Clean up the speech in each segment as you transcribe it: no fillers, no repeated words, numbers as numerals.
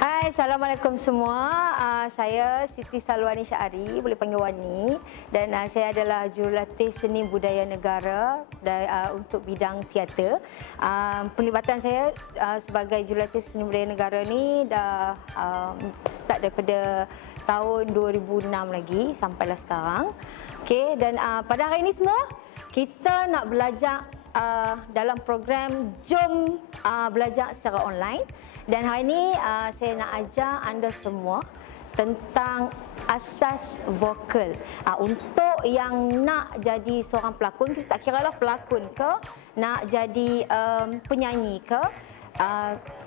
Hai, Assalamualaikum semua. Saya Siti Salwani Syari, boleh panggil Wani. Dan saya adalah jurulatih seni budaya negara untuk bidang teater. Pelibatan saya sebagai jurulatih seni budaya negara ni dah start daripada tahun 2006 lagi sampailah sekarang. Okey, dan pada hari ini semua kita nak belajar dalam program Jom Belajar secara online. Dan hari ini saya nak ajar anda semua tentang asas vokal. Untuk yang nak jadi seorang pelakon, kita tak kira lah pelakon ke, nak jadi penyanyi ke,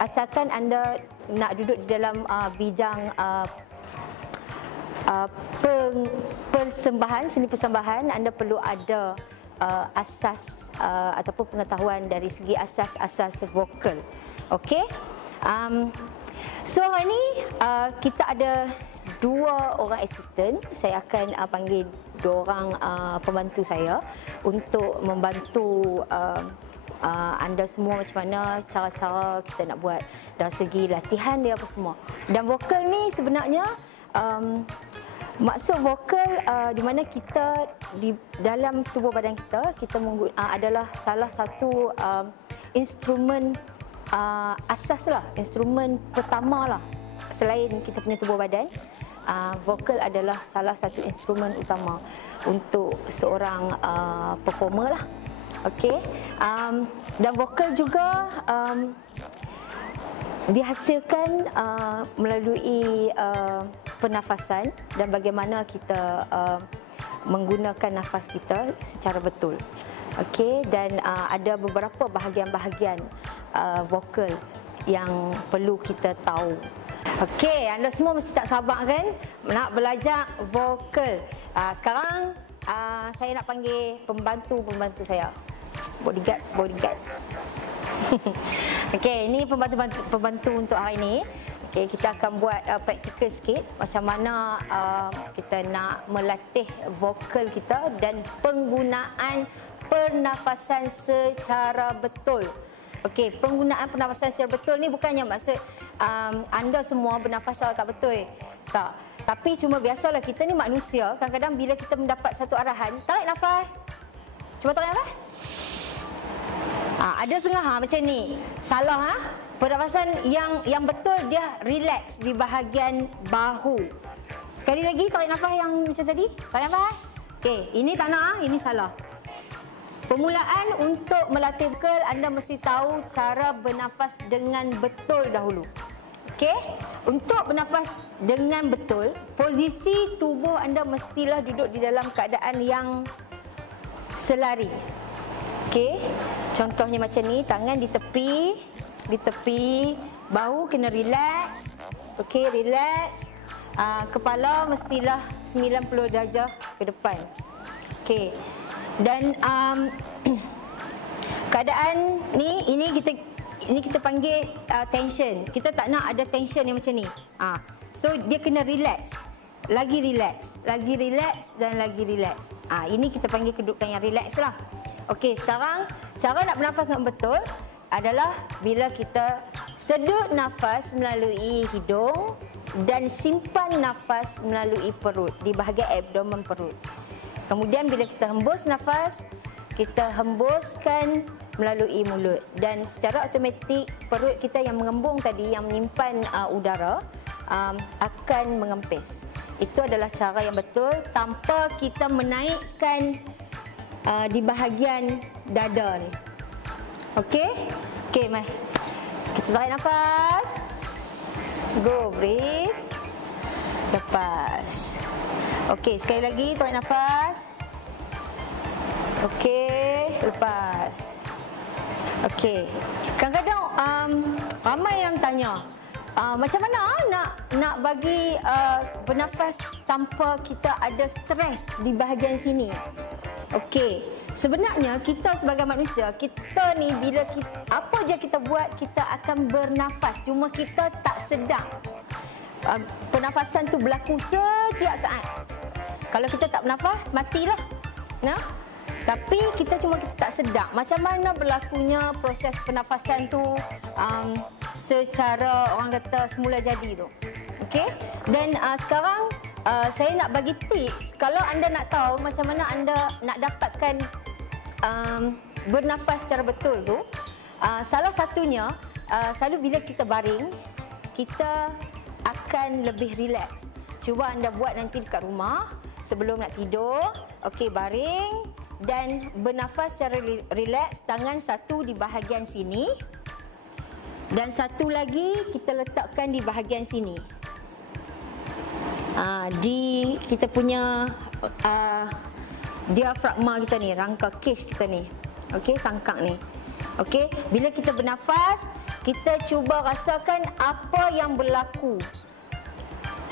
asalkan anda nak duduk di dalam bidang persembahan, seni persembahan, anda perlu ada asas ataupun pengetahuan dari segi asas-asas vokal. Okey? So hari ni kita ada dua orang asisten. Saya akan panggil dua orang pembantu saya untuk membantu anda semua macam mana cara-cara kita nak buat dari segi latihan dia apa semua. Dan vokal ni sebenarnya maksud vokal di mana kita di dalam tubuh badan kita adalah salah satu instrumen asas lah, instrumen pertama lah selain kita punya tubuh badan. Vokal adalah salah satu instrumen utama untuk seorang performer lah. Okey, dan vokal juga dihasilkan melalui pernafasan dan bagaimana kita menggunakan nafas kita secara betul. Okey, dan ada beberapa bahagian-bahagian vokal yang perlu kita tahu. Okey, anda semua mesti tak sabar kan nak belajar vokal. Sekarang saya nak panggil pembantu saya. Bodyguard. Okey, ini pembantu untuk hari ini. Okey, kita akan buat praktikal sikit macam mana kita nak melatih vokal kita dan penggunaan pernafasan secara betul. Okey, penggunaan pernafasan secara betul ni bukannya maksud anda semua bernafas secara tak betul. Tak. Tapi cuma biasalah kita ni manusia, kadang-kadang bila kita mendapat satu arahan, tarik nafas. Cuba tarik nafas. Ada setengah macam ni. Salah pernafasan yang betul dia relax di bahagian bahu. Sekali lagi tarik nafas yang macam tadi. Tarik nafas. Okey, ini tak nak, ini salah. Permulaan untuk melatih vokal, anda mesti tahu cara bernafas dengan betul dahulu. Okey? Untuk bernafas dengan betul, posisi tubuh anda mestilah duduk di dalam keadaan yang selari. Okey? Contohnya macam ni, tangan di tepi, bahu kena relax. Okey, relax. Kepala mestilah 90 darjah ke depan. Okey. Dan keadaan ni ini kita panggil tension. Kita tak nak ada tension yang macam ni. So dia kena relax. Lagi relax dan lagi relax. Ini kita panggil kedudukan yang relax lah. Okey, sekarang cara nak bernafas dengan betul adalah bila kita sedut nafas melalui hidung dan simpan nafas melalui perut di bahagian abdomen perut. Kemudian bila kita hembus nafas, kita hembuskan melalui mulut dan secara automatik perut kita yang mengembung tadi, yang menyimpan udara akan mengempis. Itu adalah cara yang betul tanpa kita menaikkan di bahagian dada ni. Okey? Okey, mai. Kita tarik nafas. Go, breathe. Lepas. Okey, sekali lagi tarik nafas. Okey, lepas. Okey. Kadang-kadang ramai yang tanya, macam mana nak bagi bernafas tanpa kita ada stres di bahagian sini. Okey, sebenarnya kita sebagai manusia, kita ni bila apa je kita buat, kita akan bernafas. Cuma kita tak sedar. Pernafasan tu berlaku setiap saat. Kalau kita tak bernafas, matilah. Tapi kita tak sedar macam mana berlakunya proses pernafasan tu secara orang kata semula jadi tu. Okey. Dan sekarang saya nak bagi tips kalau anda nak tahu macam mana anda nak dapatkan bernafas secara betul tu. Salah satunya selalu bila kita baring, kita akan lebih rileks. Cuba anda buat nanti dekat rumah sebelum nak tidur. Okey, baring dan bernafas secara rileks. Tangan satu di bahagian sini dan satu lagi kita letakkan di bahagian sini. Di kita punya diafragma kita ni, rangka cage kita ni. Okey, sangkak ni. Okey, bila kita bernafas, kita cuba rasakan apa yang berlaku.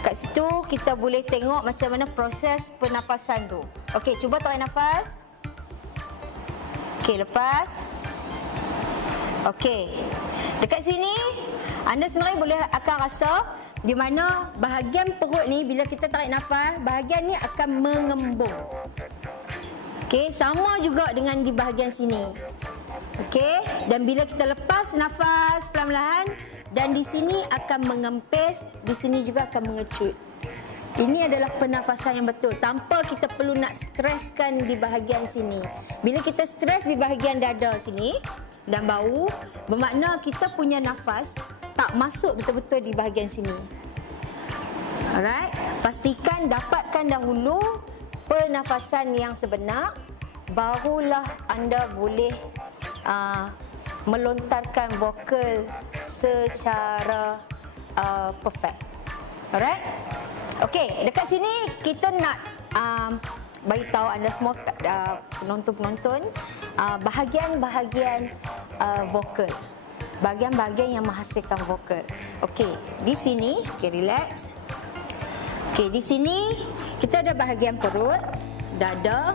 Kat situ kita boleh tengok macam mana proses pernafasan tu. Okey, cuba tarik nafas. Okey, lepas. Okey. Dekat sini anda sebenarnya boleh akan rasa di mana bahagian perut ni bila kita tarik nafas, bahagian ni akan mengembung. Okey, sama juga dengan di bahagian sini. Okey, dan bila kita lepas nafas perlahan-lahan dan di sini akan mengempis, di sini juga akan mengecut. Ini adalah pernafasan yang betul tanpa kita perlu nak streskan di bahagian sini. Bila kita stres di bahagian dada sini dan bahu, bermakna kita punya nafas tak masuk betul-betul di bahagian sini. Alright, pastikan dapatkan dahulu pernafasan yang sebenar, barulah anda boleh melontarkan vokal secara perfect. Alright. Okey, dekat sini kita nak bagi tahu anda semua penonton-penonton bahagian-bahagian vokal. Bahagian-bahagian yang menghasilkan vokal. Okey, di sini, okey, relax. Okey, di sini kita ada bahagian perut, dada,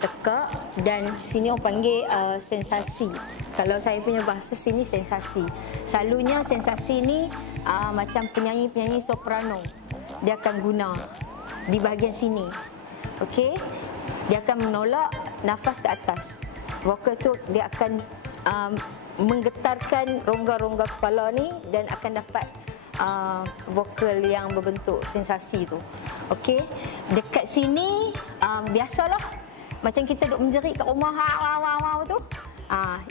tekak dan sini orang panggil sensasi. Kalau saya punya bahasa sini sensasi. Selalunya sensasi ni macam penyanyi-penyanyi soprano. Dia akan guna di bahagian sini. Okey. Dia akan menolak nafas ke atas. Vokal tu dia akan menggetarkan rongga-rongga kepala ni dan akan dapat vokal yang berbentuk sensasi tu. Okey. Dekat sini biasalah macam kita duk menjerit kat rumah tu.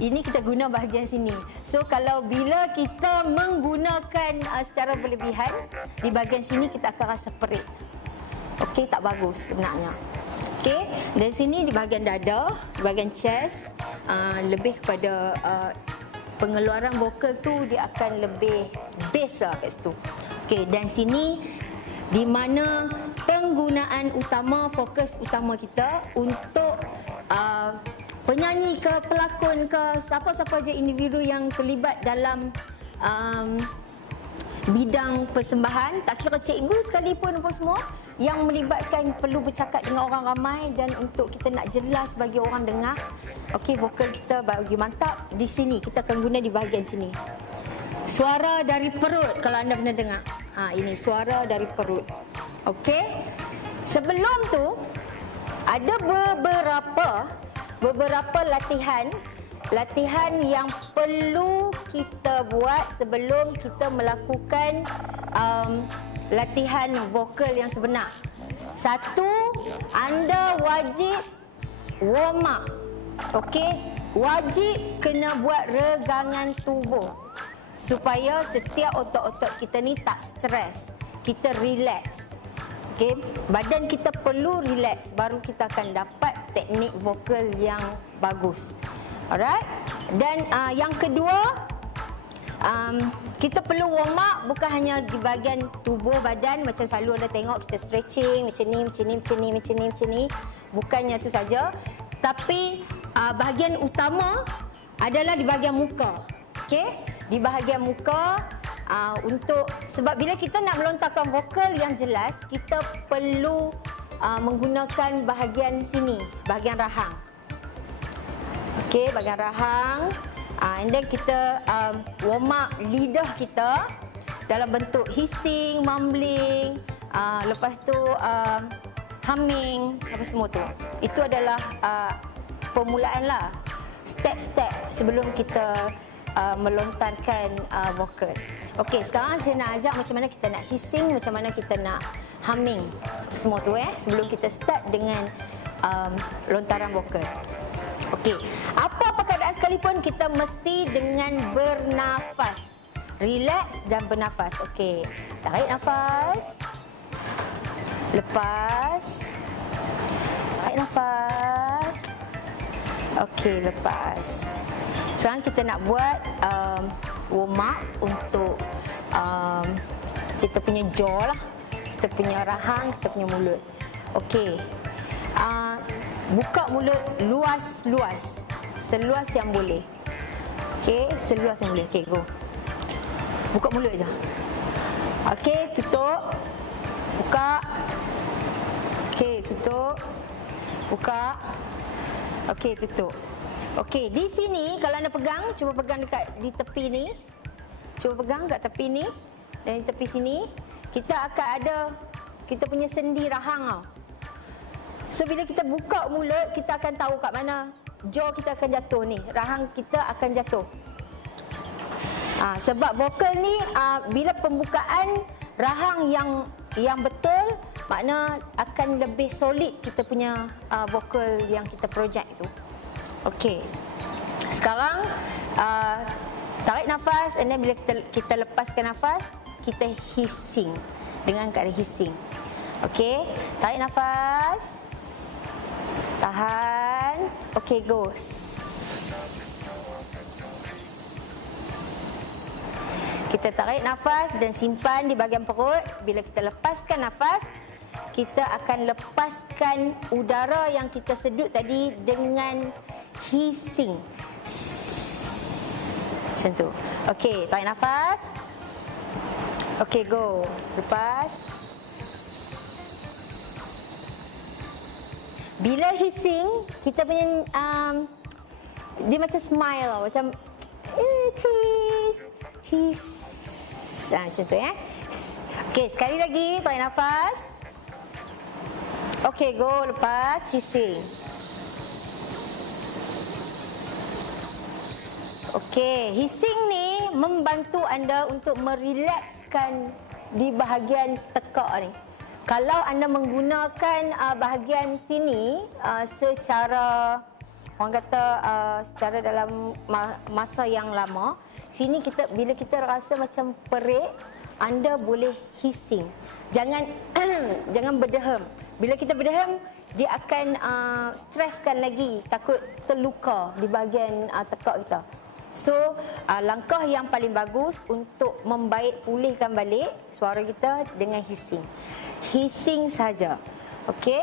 Ini kita guna bahagian sini. So kalau bila kita menggunakan secara berlebihan di bahagian sini, kita akan rasa perit. Okey, tak bagus sebenarnya. Okey, dari sini di bahagian dada, di bahagian chest, lebih kepada pengeluaran vokal tu dia akan lebih bass lah kat situ. Okey, dan sini di mana penggunaan utama, fokus utama kita untuk penyanyi ke, pelakon ke, siapa-siapa je individu yang terlibat dalam bidang persembahan, tak kira cikgu sekalipun apa semua, yang melibatkan perlu bercakap dengan orang ramai dan untuk kita nak jelas bagi orang dengar. Okey, vokal kita bagi mantap, di sini kita akan guna di bahagian sini. Suara dari perut, kalau anda pernah dengar. Ini suara dari perut. Okey. Sebelum tu ada beberapa latihan yang perlu kita buat sebelum kita melakukan latihan vokal yang sebenar. Satu, anda wajib warm up. Okey, wajib kena buat regangan tubuh supaya setiap otot-otot kita ni tak stres, kita relax. Okey, badan kita perlu relax, baru kita akan dapat teknik vokal yang bagus. Alright. Dan yang kedua, kita perlu warm up bukan hanya di bahagian tubuh badan macam selalu anda tengok kita stretching macam ni. Bukannya itu saja, tapi bahagian utama adalah di bahagian muka. Okey, di bahagian muka. Sebab bila kita nak melontarkan vokal yang jelas, kita perlu menggunakan bahagian sini, bahagian rahang. Okey, bahagian rahang. And then kita warm up lidah kita dalam bentuk hissing, mumbling, lepas tu humming, apa semua tu. Itu adalah permulaan lah, step-step sebelum kita melontarkan vokal. Okey, sekarang saya nak ajar macam mana kita nak hissing, macam mana kita nak humming. Semua tu sebelum kita start dengan lontaran vokal. Okey, apa-apa keadaan sekalipun kita mesti dengan bernafas. Relax dan bernafas. Okey, tarik nafas. Lepas. Tarik nafas. Okey, lepas. Sekarang kita nak buat warm up untuk kita punya jaw lah. Kita punya rahang, kita punya mulut. Okey. Buka mulut luas-luas. Seluas yang boleh. Okey, seluas yang boleh. Okey, go. Buka mulut je. Okey, tutup. Buka. Okey, tutup. Buka. Okey, tutup. Okey, di sini kalau anda pegang, cuba pegang dekat di tepi ni. Cuba pegang kat tepi ni dan di tepi sini. Kita akan ada kita punya sendi rahang tau. So bila kita buka mulut, kita akan tahu kat mana jaw kita akan jatuh ni. Rahang kita akan jatuh. Sebab vokal ni bila pembukaan rahang yang betul, makna akan lebih solid kita punya vokal yang kita project tu. Okey. Sekarang tarik nafas, and then bila kita lepaskan nafas, kita hissing dengan keadaan hissing. Okey, tarik nafas. Tahan. Okey, go. Kita tarik nafas dan simpan di bahagian perut. Bila kita lepaskan nafas, kita akan lepaskan udara yang kita sedut tadi dengan hissing. Macam tu. Okey, tarik nafas. Okey, go. Lepas. Bila hissing, kita punya dia macam smile, macam cheese, hiss. Macam tu Okey, sekali lagi tarik nafas. Okey, go. Lepas hissing. Okey, hissing ni membantu anda untuk merelakskan di bahagian tekak ni. Kalau anda menggunakan bahagian sini secara orang kata secara dalam masa yang lama, sini bila kita rasa macam perik, anda boleh hissing. Jangan jangan berdehem. Bila kita berdehem, dia akan streskan lagi, takut terluka di bahagian tekak kita. So, langkah yang paling bagus untuk pulihkan balik suara kita dengan hissing. Hissing saja. Okey.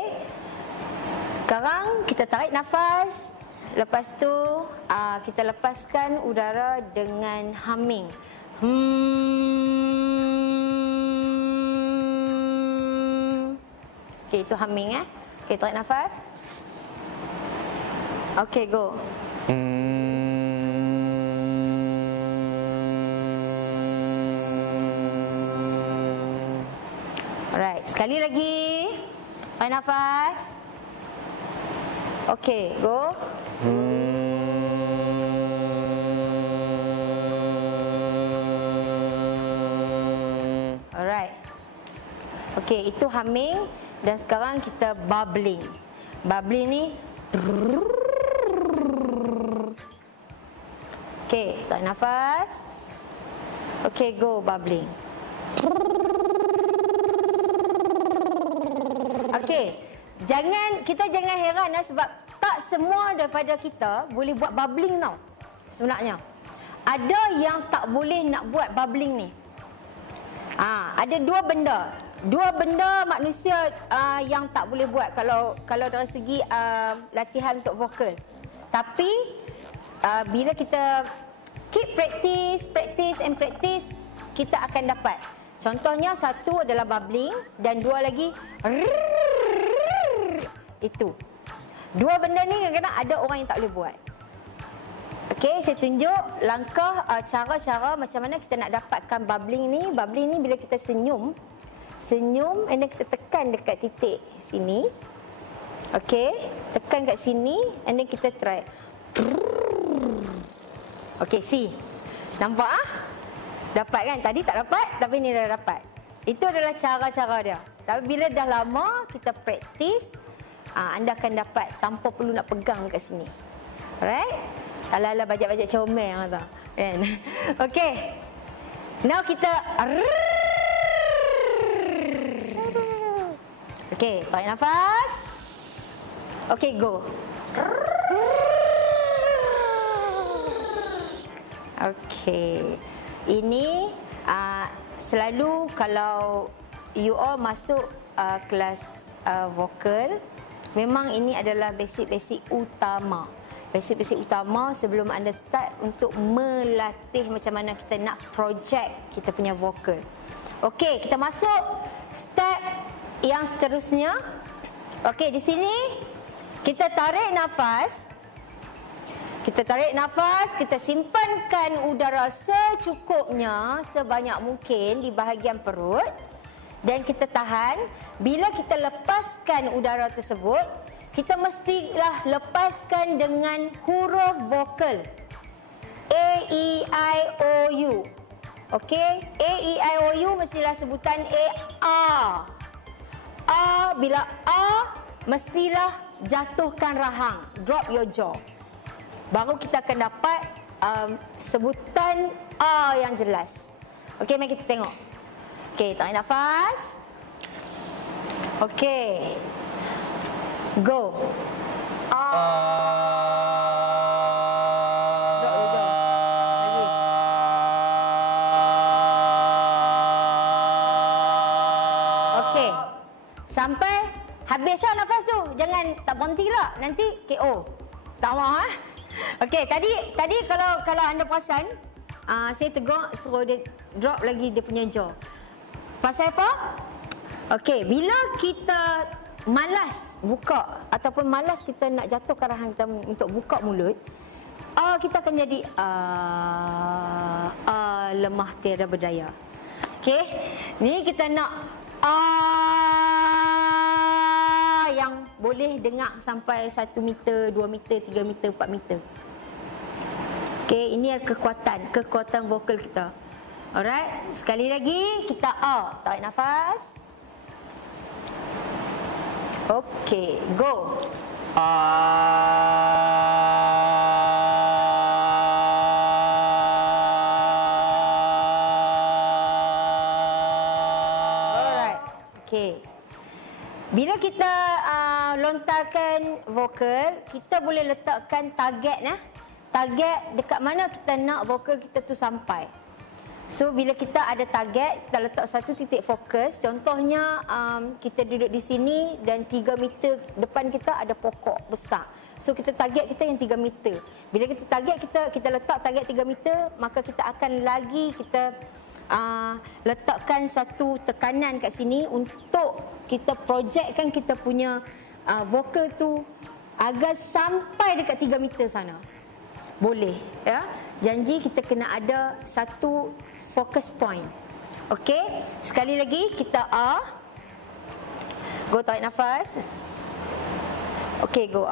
Sekarang kita tarik nafas. Lepas tu kita lepaskan udara dengan humming. Okey, itu humming Okey, tarik nafas. Okey, go. Alright, sekali lagi. Tarik nafas. Okey, go. Alright. Okey, itu humming. Dan sekarang kita bubbling. Bubbling ni. Okey, tarik nafas. Okey, go bubbling. Okey, kita jangan heran sebab tak semua daripada kita boleh buat bubbling tau. Sebenarnya ada yang tak boleh nak buat bubbling ni. Ada dua benda manusia yang tak boleh buat kalau dari segi latihan untuk vokal. Tapi bila kita keep practice and practice, kita akan dapat. Contohnya satu adalah bubbling dan dua lagi itu. Dua benda ni kadang-kadang ada orang yang tak boleh buat. Okey, saya tunjuk langkah cara-cara macam mana kita nak dapatkan bubbling ni. Bubbling ni bila kita senyum and then kita tekan dekat titik sini. Okey, tekan kat sini and then kita try. Okey, see. Nampak ah? Dapat kan? Tadi tak dapat, tapi ni dah dapat. Itu adalah cara-cara dia. Tapi bila dah lama kita praktis, anda akan dapat tanpa perlu nak pegang kat sini. Alright? Ala-ala bajet-bajet comel tu. Kan? Okey. Now kita okey, tarik nafas. Okey, go. Okey. Ini selalu kalau you all masuk kelas vokal, memang ini adalah basic-basic utama. Basic-basic utama sebelum anda start untuk melatih macam mana kita nak project kita punya vokal. Okey, kita masuk step yang seterusnya. Okey, di sini kita tarik nafas. Kita tarik nafas, kita simpankan udara secukupnya, sebanyak mungkin di bahagian perut. Dan kita tahan. Bila kita lepaskan udara tersebut, kita mestilah lepaskan dengan huruf vokal. A, E, I, O, U. Okey? A, E, I, O, U mestilah sebutan A. Bila A, mestilah jatuhkan rahang. Drop your jaw. Baru kita akan dapat sebutan A yang jelas. Okey, mari kita tengok. Okey, tarik nafas. Okey. Go. Drop your jaw. Lagi. Okey. Sampai habislah nafas tu. Jangan tak berhenti lah. Nanti KO. Tak mahu Okey, tadi kalau anda perasan, saya tegur suruh dia drop lagi dia punya jaw. Pasal apa? Okey, bila kita malas buka ataupun malas kita nak jatuhkan rahang kita untuk buka mulut, kita akan jadi lemah tiada berdaya. Okey, ni kita nak yang boleh dengar sampai 1 meter, 2 meter, 3 meter, 4 meter. Okey, ini adalah kekuatan vokal kita. Alright, sekali lagi kita tarik nafas. Okey, go. Alright, okey. Bila kita lontarkan vokal, kita boleh letakkan target. Target dekat mana kita nak vokal kita tu sampai. So bila kita ada target, kita letak satu titik fokus. Contohnya kita duduk di sini dan 3 meter depan kita ada pokok besar. So kita target kita yang 3 meter. Bila kita target, kita letak target 3 meter, maka kita akan lagi kita letakkan satu tekanan kat sini untuk kita projectkan kita punya vokal tu agar sampai dekat 3 meter sana. Boleh, ya. Janji kita kena ada satu focus point. Okey, sekali lagi kita go, tarik nafas. Okey, go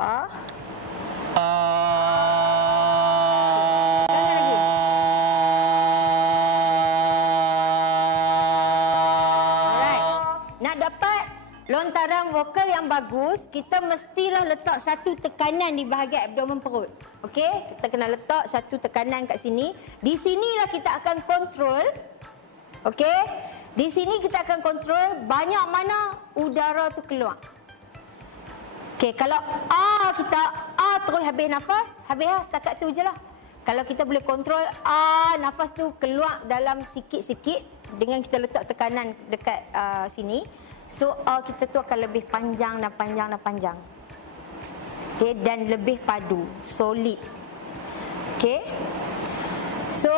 lontaran vokal yang bagus, kita mestilah letak satu tekanan di bahagian abdomen perut. Okey, kita kena letak satu tekanan kat sini. Di sinilah kita akan kontrol. Okey, di sini kita akan kontrol banyak mana udara tu keluar. Okey, kalau kita terus habis nafas, habis setakat tu je lah. Kalau kita boleh kontrol nafas tu keluar dalam sikit-sikit dengan kita letak tekanan dekat sini. So kita tu akan lebih panjang dan panjang dan panjang. Okey, dan lebih padu, solid. Okey. So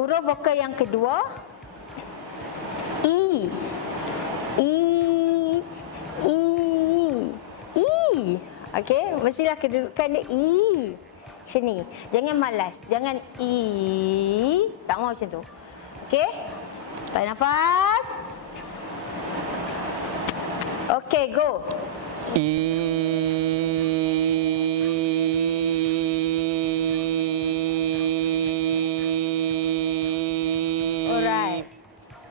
huruf vokal yang kedua E. Okey, mestilah kedudukan dia E. Macam ni. Jangan malas, jangan E. Tak mau macam tu. Okey. Tarik nafas. Okey, go.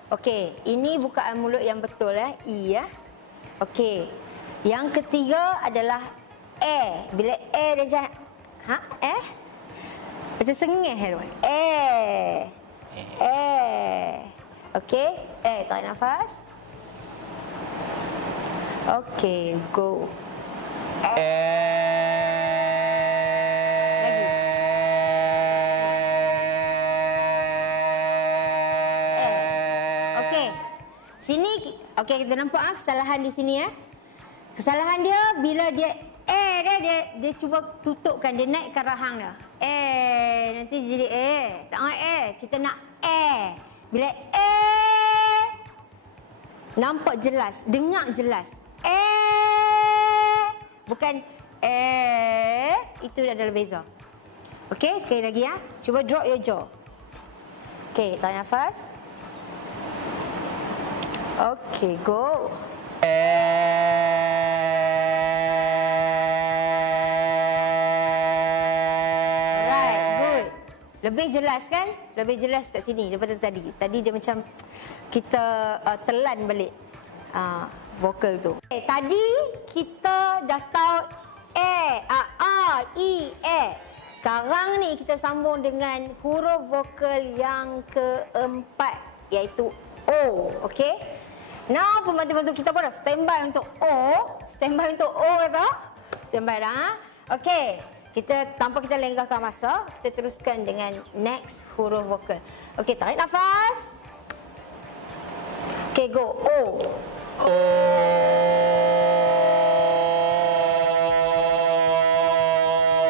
Okey, ini bukaan mulut yang betul I ya. Okey. Yang ketiga adalah Bila dia jangan macam sengih tu. Okey, tarik nafas. Okey, go. Sini, okey, kita nampak kesalahan di sini Kesalahan dia bila dia dia cuba tutupkan, dia naikkan rahang dia. Nanti jadi tak nak kita nak Bila nampak jelas, dengar jelas. Bukan itu adalah beza. Okey, sekali lagi cuba drop your jaw. Okey, tarik nafas. Okey, go. Right, good. Lebih jelas kan? Lebih jelas kat sini daripada tadi. Tadi dia macam kita telan balik vokal tu. Tadi kita dah tahu I, Sekarang ni kita sambung dengan huruf vokal yang keempat, iaitu O. Okey? Now, pembantu-pembantu kita pun dah standby untuk O. Standby untuk O kata? Standby dah. Okey. Tanpa kita lengahkan masa, kita teruskan dengan next huruf vokal. Okey, tarik nafas. Okey, go. O.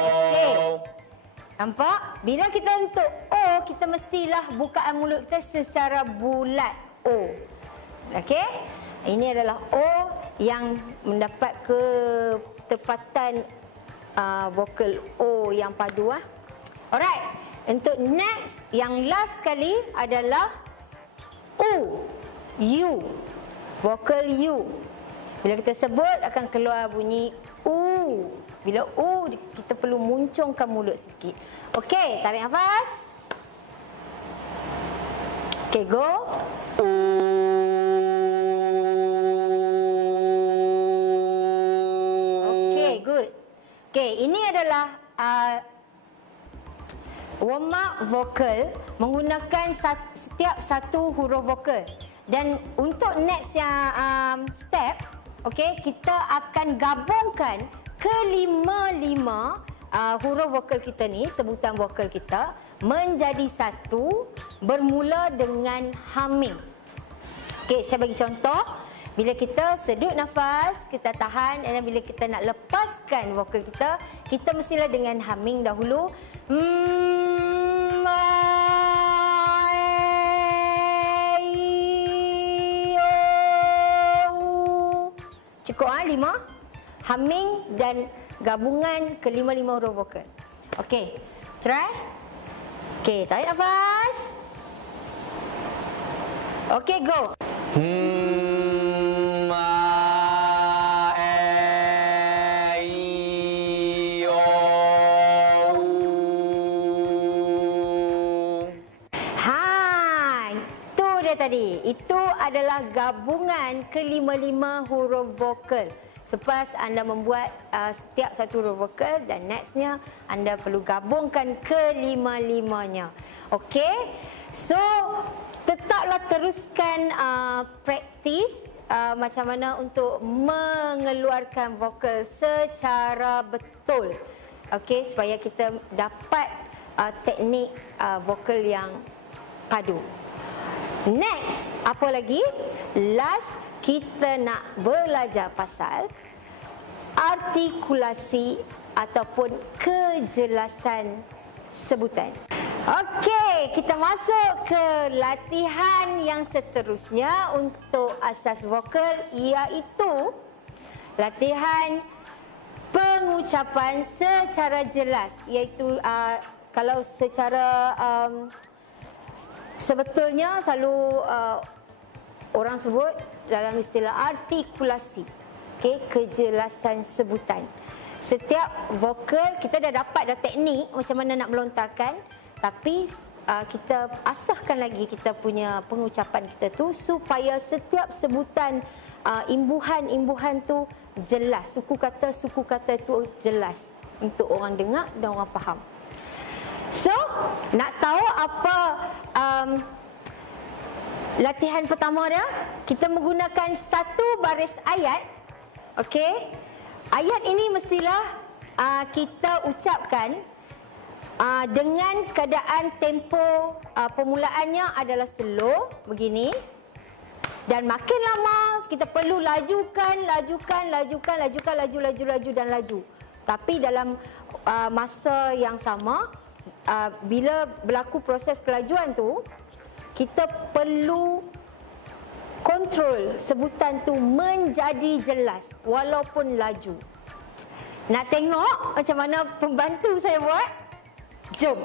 Okey. Nampak? Bila kita untuk O, kita mestilah bukaan mulut kita secara bulat. O. Okey? Ini adalah O yang mendapat ketepatan vokal O yang padu. Alright. Untuk next, yang last kali adalah U. U. Vokal U. Bila kita sebut akan keluar bunyi U. Bila U, kita perlu muncungkan mulut sikit. Okey, tarik nafas. Okey, go. Okey, good. Okey, ini adalah warm up vokal menggunakan setiap satu huruf vokal. Dan untuk next yang step, okey, kita akan gabungkan kelima-lima huruf vokal kita ni, sebutan vokal kita menjadi satu bermula dengan humming. Okey, saya bagi contoh. Bila kita sedut nafas, kita tahan, dan bila kita nak lepaskan vokal kita, kita mestilah dengan humming dahulu. Cukup 5 humming dan gabungan kelima-lima huruf vokal. Okey, try. Okey, tarik nafas. Okey, go. Tadi itu adalah gabungan kelima-lima huruf vokal. Selepas anda membuat setiap satu huruf vokal, dan nextnya anda perlu gabungkan kelima-limanya. Okey, so tetaplah teruskan praktis macam mana untuk mengeluarkan vokal secara betul. Okey, supaya kita dapat teknik vokal yang padu. Next, apa lagi? Last, kita nak belajar pasal artikulasi ataupun kejelasan sebutan. Okey, kita masuk ke latihan yang seterusnya untuk asas vokal, iaitu latihan pengucapan secara jelas. Iaitu kalau secara sebetulnya selalu orang sebut dalam istilah artikulasi. Okey, kejelasan sebutan. Setiap vokal kita dah dapat teknik macam mana nak melontarkan, tapi kita asahkan lagi kita punya pengucapan kita tu supaya setiap sebutan imbuhan tu jelas, suku kata tu jelas untuk orang dengar dan orang faham. So, nak tahu apa latihan pertama dia? Kita menggunakan satu baris ayat. Okey. Ayat ini mestilah kita ucapkan dengan keadaan tempo permulaannya adalah slow begini. Dan makin lama kita perlu lajukan laju dan laju. Tapi dalam masa yang sama, bila berlaku proses kelajuan tu, kita perlu kontrol sebutan tu menjadi jelas walaupun laju. Nak tengok macam mana pembantu saya buat? Jom.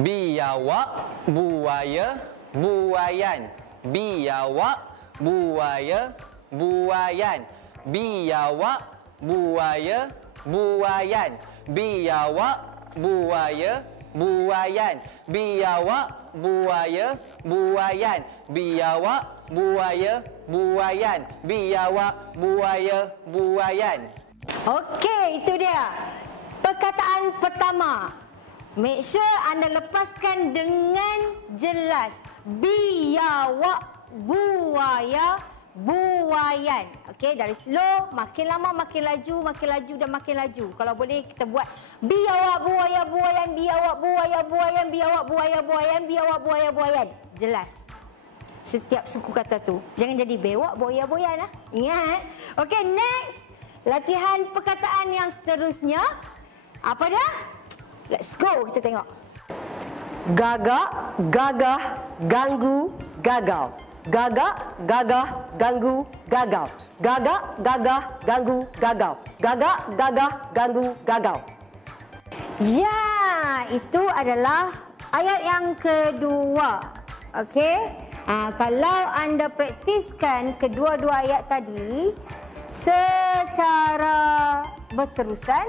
Biawak, buaya, buayan. Biawak, buaya, buayan. Biawak, buaya, buayan. Biawak, buaya, buayan. Biawak, buaya, buayan. Biawak, buaya, buayan. Biawak, buaya, buayan. Okey, itu dia. Perkataan pertama. Make sure anda lepaskan dengan jelas. Biawak, buaya, buayan. Okey, dari slow, makin lama makin laju dan makin laju. Kalau boleh kita buat biawak, buaya, buayan, biawak, buaya, buayan, biawak, buaya, buayan, biawak, buaya, buayan. Jelas. Setiap suku kata tu. Jangan jadi bewak, buaya, buayan lah. Ingat. Okey, next. Latihan perkataan yang seterusnya. Apa dia? Let's go, kita tengok. Gagak, gagah, ganggu, gagal. Gagak, gagah, ganggu, gagal. Gagak, gagah, ganggu, gagal. Gagak, gagah, ganggu, gagal. Ya, itu adalah ayat yang kedua. Okey. Kalau anda praktiskan kedua-dua ayat tadi secara berterusan,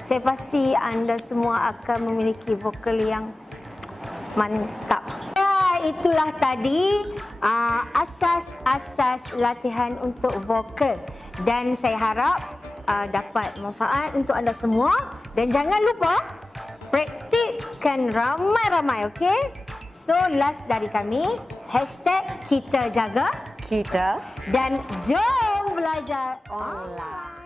saya pasti anda semua akan memiliki vokal yang mantap. Ya, itulah tadi asas-asas latihan untuk vokal. Dan saya harap dapat manfaat untuk anda semua. Dan jangan lupa praktikkan ramai-ramai, okey? So, last dari kami, #kita jaga Kita dan jom belajar online.